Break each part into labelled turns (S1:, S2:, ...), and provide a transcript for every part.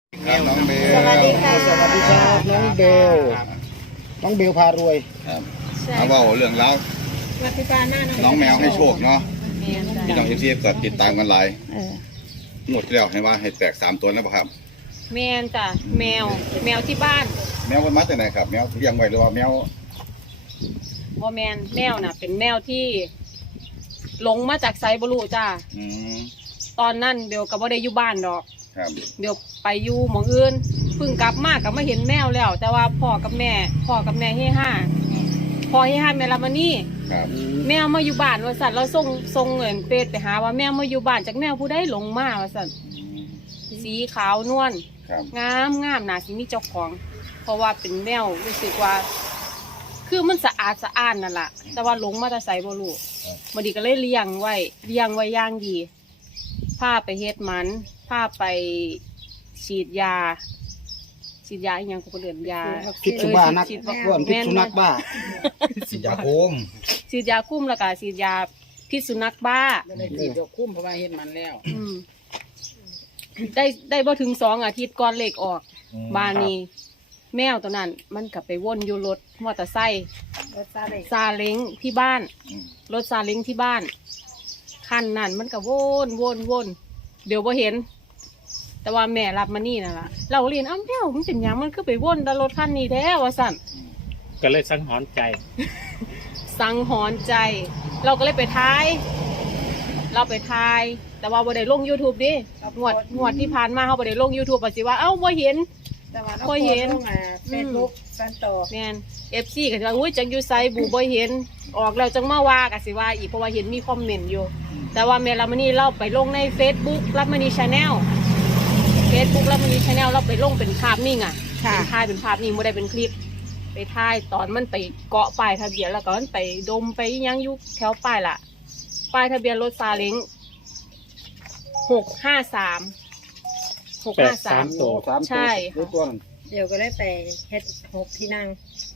S1: ครับน้องเบล
S2: สวัสดีค่ะ
S3: สวัสดีครับน้องเบลน้องเบลพารวย
S1: ครับเอาว่าเรื่องแล้ว
S2: วัติการหน้า
S1: น้องแมวให้โชคเนาะ
S2: แมว
S1: พี่น้องเอฟซีก็ติดตามกันหลาย
S2: เออ
S1: หมดแล้วให้ว่าให้แตก3 ตัวแล้วป่ะครับ
S2: แมวจ้ะแมวที่บ้าน
S1: แมวมันมาจากไหนครับแมวเลี้ยงไว้หรือว่าแมว
S2: บ่แมวน่ะ เป็นแมวที่หลงมาจากไซบรูจ้า
S1: อืม
S2: ตอนนั้นเบลก็บ่ได้อยู่บ้านดอก
S1: ครับ
S2: เบลไปอยู่หม้องอื่นเพิ่งกลับมาก็มาเห็นแมวแล้ว แต่ว่าพ่อกับแม่เฮห้าพ่อเฮห้าแม่ละมานี่
S1: ครับ
S2: แมวมาอยู่บ้านว่าสัตว์เราส่งเงินเฟซไปหาว่าแมวมาอยู่บ้านจากแมวผู้ใดหลงมาว่าสัตว์
S1: อืม
S2: สีขาวนวล
S1: ครับ
S2: งามน่าสิมีเจ้าของ เพราะว่าเป็นแมวรู้สึกว่า คือมันสะอาดสะอ้านนั่นแหละแต่ว่าหลงมาแต่ใส่บ่รู้มันดีก็เลยเลี้ยงไว้อย่างดีพาไปเฮ็ดมันพาไปฉีดยาอีหยังก็บ่เดือนยา
S3: พิษสุบ้านัก
S2: ฉีด
S3: ก้อนพิษสุนัขบ้า
S1: สิยาโคม
S2: ฉีดยาคุ้มแล้วก็ฉีดยาพิษสุนัขบ้า
S4: ไม่ได้ฉีดยาคุ้มเพราะว่าเฮ็ดมันแล้ว
S2: อืมได้บ่ถึง2 อาทิตย์ก่อนเลขออกบานนี้แมวตัวนั้น มันกลับไปวนอยู่รถมอเตอร์ไซค์
S4: รสชาติ
S2: ซาเล้งที่บ้าน
S1: อืม
S2: รถซาเล้งที่บ้านคันนั้นมันก็วนเดี๋ยวบ่เห็น แต่ว่าแม่รับมานี่นั่นล่ะเราเรียนอ้าวแมวมันเป็นหยังมันคือไปวนแต่รถคันนี้แท้ว่าสั่น
S5: ก็เลยสังหรณ์ใจ
S2: สังหรณ์ใจ เราก็เลยไปทาย แต่ว่าบ่ได้ลง YouTube ดิงวดที่ผ่านมาเฮาบ่ได้ลง YouTube ว่าสิว่าเอ้าบ่เห็น
S4: แต่ว่าเรา
S2: พอเห็น
S4: เฟซบุ๊กสันโต
S2: แม่น FC ก็สิว่าอุ้ยจังอยู่ไสบูบ่เห็น ออกแล้วจังมาว่าก็สิว่าอีกเพราะว่าเห็นมีคอมเมนต์อยู่ แต่ว่าแม่ละมณีเราไปลงใน Facebook ละมณี Channel Facebook ละมณี Channel เราไปลงเป็นภาพนิ่งอ่ะเป็นถ่ายเป็นภาพนิ่งบ่ได้เป็นคลิป ไปถ่ายตอนมันไปเกาะป้ายทะเบียนแล้วก็มันไปดมไปยังอยู่แถวป้ายล่ะป้ายทะเบียนรถซาเล้ง653
S5: ตัว
S3: 3
S2: ใช่
S3: ตัวตัวนั้น
S4: เดี๋ยวก็ได้ไปเฮ็ด6 ที่นั่ง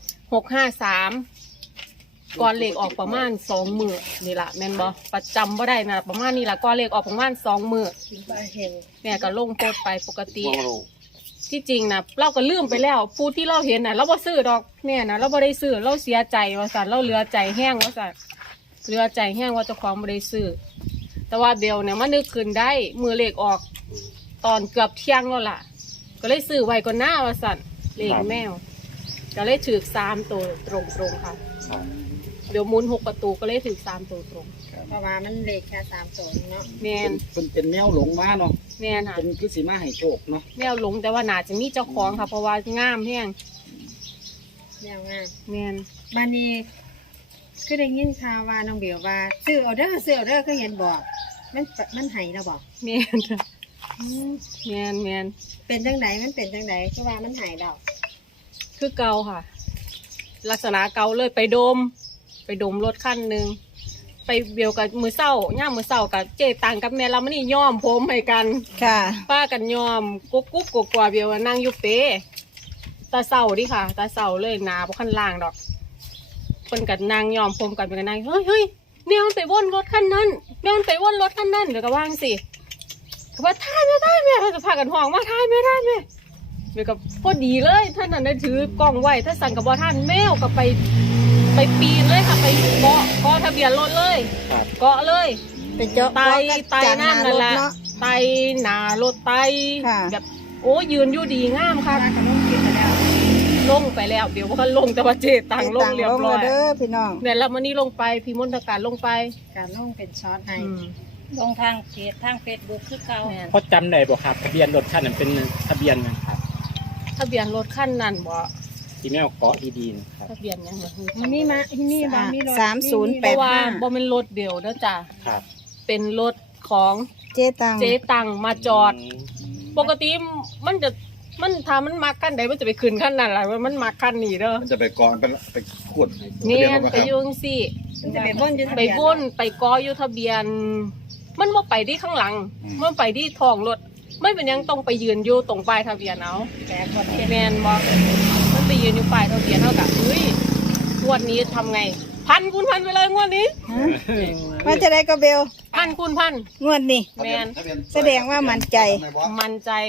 S2: 653ก่อนเลขออกประมาณ2 มื้อนี่ล่ะแม่นบ่ประจำบ่ได้นะประมาณนี้ล่ะก่อนเลขออกประมาณ2 มื้อ
S4: คิดว่าเห็น
S2: แม่ก็ลงโพสต์ไปปกติ ที่จริงนะเราก็ลืมไปแล้วผู้ที่เราเห็นน่ะ เราบ่ซื้อดอกแม่นะเราบ่ได้ซื้อเราเสียใจว่าสั่นเราเหลือใจแห้งว่าสั่นเหลือใจแห้งว่าเจ้าของบ่ได้ซื้อแต่ว่าเบลเนี่ยมันนึกขึ้นได้มือเลขออก ตอนเกือบเที่ยงแล้วล่ะ ก็เลยซื้อไว้ก่อนหน้าว่าสั่นเลขแมวก็เลยถือ3 ตัวตรงๆค่ะเดี๋ยวหมุน6 ประตูก็เลยถือ3 ตัวตรง
S4: เพราะว่ามันเลขแค่3 ตัวเนาะ
S2: แม่น
S3: เป็นแมวหลงมาเนาะ
S2: แม่นค่ะ
S3: เป็นคือสีมาให้โชคเนาะ
S2: แมวหลงแต่ว่าน่าจะมีเจ้าของค่ะ เพราะว่างามแห้ง
S4: แนวงาม
S2: แม่น
S4: บัดนี้คือได้ยินข่าวว่าน้องเบลว่าซื้อเอาเด้อก็เห็นบอกมันให้แล้วบอก
S2: แม่นค่ะแม่น
S4: เป็นจังไดมันเป็นจังไดก็ว่ามันให้แล้ว
S2: คือเกาค่ะ ลักษณะเกาเลยไปดมรถคันหนึ่งไปเบียวกับมือเศร้าย่ามมือเศร้ากับเจตังกับแม่เราไม่นี่ย้อมผมให้กัน
S4: ค่ะ
S2: ป้ากันย้อมกุ๊กกว่าเบียวนั่งอยู่เป๊ะตาเศร้าดิค่ะตาเศร้าเลยหนาเพราะขั้นล่างดอกคนกันนางย้อมผมกันเป็นกันนางเฮ้ยแมวมันไปวนรถคันนั้นแมวมันไปวนรถคันนั้นเดี๋ยวก็ว่างสิเขาว่าท่ายแม่เขาจะพากันห้องมาท่ายแม่เดี๋ยวก็พอดีเลยท่านนั้นได้ถือกล้องไว้ถ้าสั่งกับบอท่านแมวก็ไปปีนเลยค่ะไปเกาะทะเบียนรถเลย
S5: ครับ
S2: เกาะเลย
S6: เป็นเจ้า
S2: ไตน้ำนั่นแหละไตหนารถไต
S6: ค่ะ
S2: แบบโอ้ยืนอยู่ดีงามค่ะ
S4: ว่าขนมกินไปแล้ว
S2: ลงไปแล้วเดี๋ยวว่าลงแต่ว่าเจตังลงเรียบร้อย
S6: เด้อพี่น้อง
S2: เนี่ยแล้วมันนี่ลงไปพี่มนตการลงไป
S4: การลงเป็นช็อตให้
S2: อืม
S4: ลงทางเพจทาง Facebook คือเก่า
S2: แม่น
S5: เพราะจำได้บอกครับทะเบียนรถคันนั้นเป็นทะเบียนหยังครับ
S2: ทะเบียนรถขั้นนั้นบ่
S5: ที่แมวเกาะดีๆนะครับ
S2: ทะเบียนยังไง
S4: มีมามีบ่มีรถ
S2: เพราะว่าบ่เป็นรถเดียวนะจ๊ะ
S5: ครับ
S2: เป็นรถของ
S6: เจ๊ตัง
S2: เจ๊ตังมาจอด ปกติมันถ้ามันมักขั้นใดมันจะไปขึ้นขั้นนั้นแหละมันมักขั้นนี้เด้อ
S1: มันจะไปกองไปขวด
S2: เนี่ย
S1: ทะบี
S2: ไป
S1: รถบ่ครับ
S2: ยุ่จั่งสิ
S4: มันจะไปบ่นอยู่
S2: ไปวนไปกออยู่ทะเบียน มันว่าไปที่ข้างหลัง มันไปที่ท้องรถไม่เป็นหยังต้องไปยืนอยู่ตรงป้ายทะเบียนเอา
S4: แต่คน
S2: แมนบอกมันไปยืนอยู่ป้ายทะเบียนเท่ากับเฮ้ยงวดนี้ทำไง1,000 คูณ 1,000ไปเลยงวดนี้
S6: ว่าจะได้ก็เบล
S2: 1,000 คูณ 1,000
S6: งวดนี่
S2: แมน
S6: แสดงว่ามั่นใจ
S2: มั่นใจ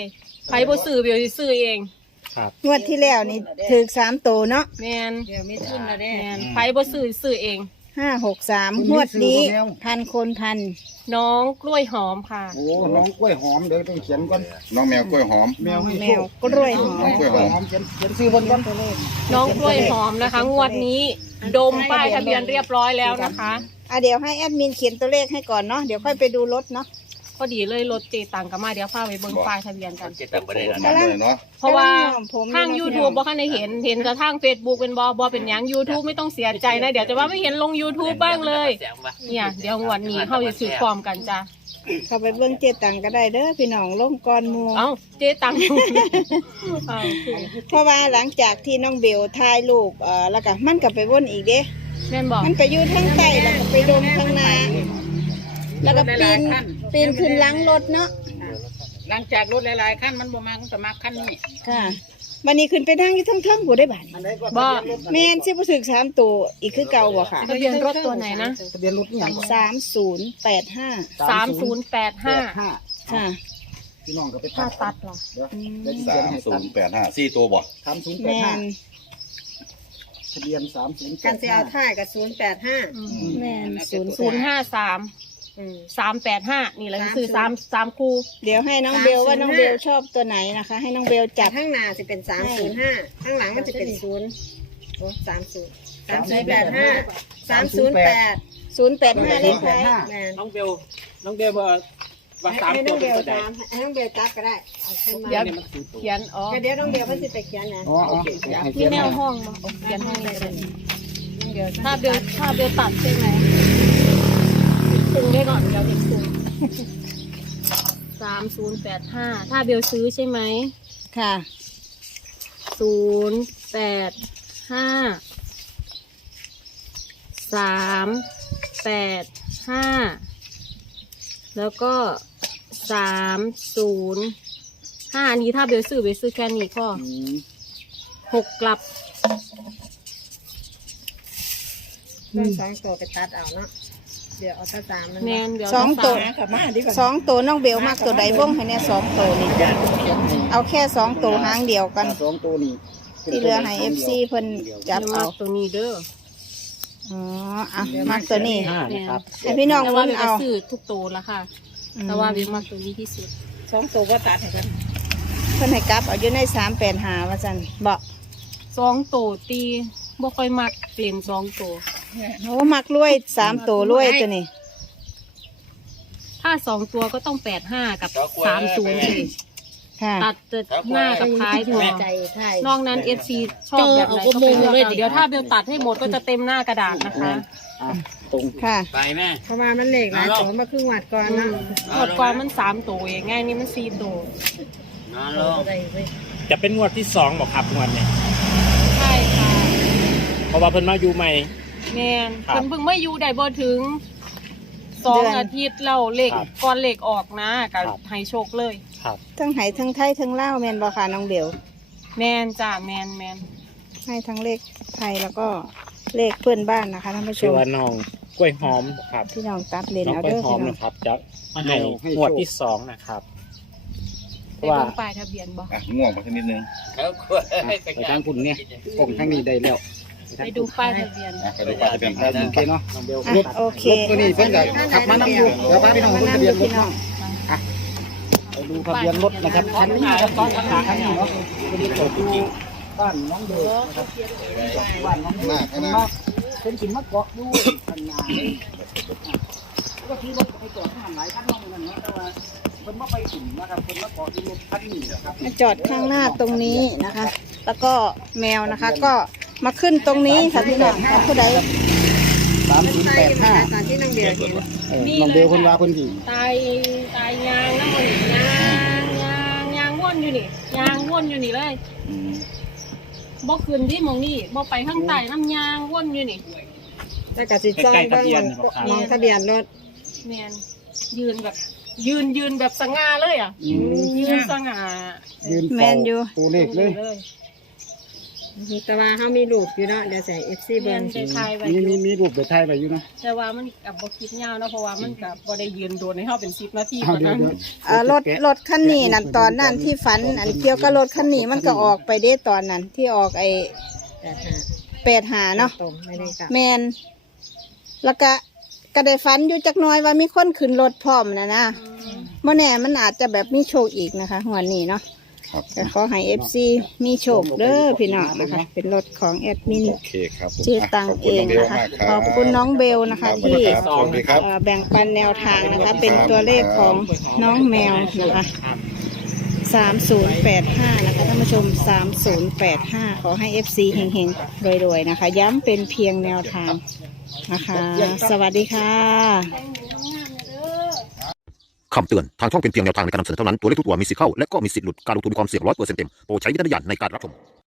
S2: ไผบ่ซื้อเบลสิซื้อเอง
S5: ครับ
S6: งวดที่แล้วนี่ถือ3ตัวเนาะ
S2: แม่น
S4: เดี๋ยวมีทุนแล้วเด้
S2: แม่นไผบ่ซื้อซื้อเอง
S6: 563งวดนี้พันคนพัน
S2: น้องกล้วยหอมค่ะ
S3: โอ้น้องกล้วยหอมเดี๋ยวต้องเขียนก่อน
S1: น้องแมวกล้วยหอม
S3: แมวให้
S6: แม
S3: โช
S6: ว
S3: ค
S6: กล้วยหอ
S1: น้อง
S6: ม
S1: กล้วยหอม
S3: เขียนซื้อบนก่อน
S2: น้องกล้วยหอมนะคะ งวดนี้ดมป้ายทะเบียนเรียบร้อยแล้วนะคะ
S6: เดี๋ยวให้แอดมินเขียนตัวเลขให้ก่อนเนาะเดี๋ยวค่อยไปดูรถเนาะ
S2: พอดีเลยรถเจตังก็มาเดี๋ยวพาไปเบิ่งป้ายทะเบียนกัน
S1: มาเลยเนาะ
S2: เพราะว่า
S6: ผม
S2: ทาง YouTube บ่คันได้เห็นแต่ทาง Facebook เป็นบ่เป็นหยัง YouTube ไม่ต้องเสียใจนะ เดี๋ยวจะว่าไม่เห็นลง YouTube บ้างเลย เนี่ยเดี๋ยววันนี้เฮาจะซื้อพร้อมกันจ้ะ
S6: เข้าไปเบิ่งเจตังก็ได้เด้อพี่น้องลงก่อนหมู่
S2: เอ้าเจตังเอ้าคือ
S6: เพราะว่าหลังจากที่น้องเบลถ่ายรูปแล้วก็มันก็ไปวนอีกเด้
S2: แม่นบอก
S6: มันก็อยู่ทางใต้แล้วก็ไปดมทางหน้าแล้วก็ปีนขึ้นหลังรถเนาะ
S7: หลังจากรถหลายๆขั้นมันบ่มาสมัครขั้นนี้
S6: ค่ะวันนี้ขึ้นไปนั่งอยู่ทั้งเทิงบ่ได้บาด
S2: บ่
S6: แม่นสิบ่ถึก3ตัวอีกคือเก่าบ่ค่ะ
S2: ทะเบียนรถตัวไหนนะ
S3: ทะเบียนรถนี่หยัง
S6: 3085
S2: 3085
S6: ค่ะ
S3: พี่น้องก็ไป
S2: ถ้าตัดเหรอ
S3: เดี๋ยวเดี๋ยวเขียนให้ตัด
S1: 3085 4ตัวบ่
S6: แม่น
S3: ทะเบียน3085
S4: การเสียเอาท่ายกับ085
S6: แม่น
S2: 053 385นี่แหละคือ3คู่
S6: เดี๋ยวให้น้องเบลว่าน้องเบลชอบตัวไหนนะคะ ให้น้องเบลจั
S4: จา
S6: ด
S4: กข้างหน้าจะเป็น305ข้างหลังมันจะเป็น0โอ้30 3085 308
S6: 085เลขท้าย
S4: แม่น
S5: น้องเบลว่าสาม
S4: ให้
S5: ตั
S4: น้
S5: ว
S4: องเบ
S5: เป็น
S4: ล
S5: ตัวใด
S4: ตามให้น้องเบลจับก็ได้เอาขึ้นมา
S2: เดี๋ยว
S5: เนี่ยมันคือตัว
S2: เขียนอ๋อ
S4: เดี๋ยวน้องเบลเพิ่นสิไปเขียนนะ
S3: อ๋ออ๋อให้เขี
S2: นี่
S3: ยน
S2: แน
S3: ให้
S2: วห้องมาเขียนให้เลย
S4: น้องเบล
S2: ถ้าเบลตัดใช่ไหมปรุงได้ก่อนเดี๋ยวเด็กปรุง3085ถ้าเบลซื้อใช่ไหม
S6: ค่ะ
S2: 085 แล้วก็305อันนี้ถ้าเบลซื้อแค่นี้ก็
S3: อืม
S2: 6 กลับ
S4: เรื่อง2ตัวไปตัดเอาเนาะเดี๋ยวเอาตา3มัน
S2: แมนเดี๋ยว
S6: สองตัว
S2: 3
S6: สองตัวน้องเบลมากตัวใดบ้งให้เนี่ย2ตัวนี่เอาแค่2ตัวหางเดียวกัน
S3: สองตัวนี่
S6: ที่เหลือให้ FC เพิ่นจับ
S2: มา
S6: เอา
S2: ตรงนี้เด้อ
S6: อ๋ออ่ะมักตัวนี้
S5: 5นะครับ
S6: ให้พี่น้อง
S2: แต่
S6: เพิ่
S2: ว่าน เบล
S6: เอา
S2: ก็ซื้อทุกตัวละค่ะ แต่ว่าเบลมาตัวนี้ที่สุด
S7: 2 ตัวก็ตัดให้กัน
S6: เพิ่นให้กลับเอาอยู่ใน385ว่าซั่นบอก
S2: 2 ตัวตีบ่ค่อยมักเปลี่ยน2 ตัว
S6: โอ้มักรวย3ตัวรวยตัวนี้
S2: ถ้า2 ตัวก็ต้อง85กับ30สิ
S6: ค่ะ
S2: ตัดแต่หน้ากับท้ายพอ
S4: ใจท้าย
S2: นอกนั้น FC ชอบแบบไหนก็ไปเลือกเอาเดี๋ยวถ้าเบลตัดให้หมดก็จะเต็มหน้ากระดาษนะคะ
S3: ตรง
S6: ค่ะ
S5: ไปแม่
S4: เพราะว่ามันเลขหลายตัวมาครึ่งวัดก่อนเนาะ
S2: หมดก่อนมัน3 ตัวเองง่ายนี่มัน4 ตัว
S5: นอนลงจะเป็นงวดที่2บอกครับงวดเนี่ย
S2: ใช่ค่ะ
S5: เพราะว่าเพิ่นมาอยู่ใหม่
S2: แม่น
S5: ครับ
S2: เพิ่งไม่อยู่ได้บ่ถึง
S6: เดือน
S2: 2 อาทิตย์แล้วเลข
S5: ครับ
S2: ก่อนเลขออกนะกับ
S5: ครับ
S2: ให้โชคเลย
S5: ครับ
S6: ทั้งไหทั้งไทยทั้งลาวแม่นบ่ค่ะน้องเบล
S2: แมนจ้าแมน
S6: ให้ทั้งเลขไทยแล้วก็เลขเพื่อนบ้านนะคะท่านผู้ช
S5: ชื่อ
S6: ม
S5: ว่าน้องกล้วยหอมครับ
S6: พี่น้องตัดเลน
S5: น้อง
S6: เอา
S5: กล้วย
S6: เด้อ
S5: หอ
S6: พี่
S5: ม
S6: น้อง
S5: นะครับจะให้งวดที่2นะครับเพ
S2: ไป
S5: ราะว่า
S2: เบิ่งป้ายทะเบียนบ่
S1: อ่ะง่วงไปนิดนึง
S3: ไปทางคุณเนี่ยกล่องทางนี้ได้แล้ว
S2: ไปดูป้ายทะเบียน
S1: อ่ะไปดูป้ายทะเบียนครับ
S3: โอเคเนาะน้องเบล
S6: อ่ะ
S3: รถ
S6: โอเค
S3: รถตัวนี้เพิ่นก็ขับมานำอยู่เดี๋ยวพาพี่น้องเพิ่นทะเบียนรถ
S6: พี่น้อง
S3: ไปดูทะเบียนรถนะครับคันนี้ครับตอนข้างหน้าคันนี้เนาะเป็นรถอยู่บ้านน้องเบลนะครับบ้านน้องเบลเป็นสินมาเกาะอยู่ข้างหน้าก็ที่รถไปจอดข้างหลายคันน้องนั่นเนาะแต่ว่าเพิ่นบ่ไปถึงนะครับเพิ่นมาเกาะอยู่รถคันนี้นะครับ
S6: มาจอดข้างหน้าตรงนี้นะคะ แล้วก็แมวนะคะ ก็มาขึ้นตรงนี้ค่ะพี่น้องค่ะผู้ใด
S4: มันใช่ไหม
S3: 3085
S4: ตอนที่น้องเบลเห็น
S3: น้องเบลเพิ่นว่าเพิ่นสิ
S2: ตายยางน้ำมันยางว่นอยู่นี่ยางว่นอยู่นี่เลย
S1: อืม
S2: บ่ขึ้นที่หมองนี่บ่ไปข้างใต้น้ำยางว่นอยู่นี่
S4: แล้วก็สิจ้องเบิ่งมองทะเบียนรถ
S2: แมนยืนแบบยืนแบบสง่าเลยอ่ะยืนสง่า
S3: ยืน
S6: แม
S3: เฝ้าน
S6: อยู่
S3: ตัวเลขเลย
S2: เลย
S4: แต่ว่าเขามีรูปอยู่เนาะเดี๋ยวใส่ FC
S2: เรี
S4: เบิ่
S2: ย
S4: ง
S2: นได้ทายไว้
S3: มี
S2: อยู่
S3: มีรูปไปถ่ายไปอยู่นะ
S2: แต่ว่ามันกับบ่คิดยาวเนาะเพราะว่ามันกับบ่ได้ยืนโดนให้เฮาเป็น10นาที
S3: เอา
S2: กว่า
S3: เดี๋ยว
S2: นั้น
S3: เดี๋ยว
S6: รถคันนี้นั่นตอนนั้นที่ฝันอันเกี่ยวกับรถคันนี้มันก็ออกไปได้ตอนนั้นที่ออกไอ้85เนาะ
S4: ตรงไม่ได้กลับ
S6: แมนแล้วก็ได้ฝันอยู่จักหน้อยว่ามีคนขึ้นรถพร้อมนะเมื่อแน่มันอาจจะแบบมีโชคอีกนะคะหัวดนี้เนาะ
S1: ครับ
S6: ก็ขอให้FC มีโชคเด้อพี่น้องนะคะ เป็นรถของแอดมิน
S1: โอเคครับผม
S6: เจ๊ตังเองนะคะขอบคุณน้องเบลนะคะ ที่
S1: สวัสดีครับ
S6: แบ่งปันแนวทางนะคะ เป็นตัวเลขของน้องแมวนะคะ3085นะคะท่านผู้ชม3085ขอให้ FC เฮงๆรวยๆนะคะ ย้ำเป็นเพียงแนวทางนะคะ สวัสดีค่ะ
S8: คำเตือน ทางช่องเป็นเพียงแนวทางในการนำเสนอเท่านั้น ตัวเลขทุกตัวมีสิทธิ์เข้า และก็มีสิทธิ์หลุด การลงทุนมีความเสี่ยง100%เต็ม โปรดใช้วิจารณญาณในการรับชม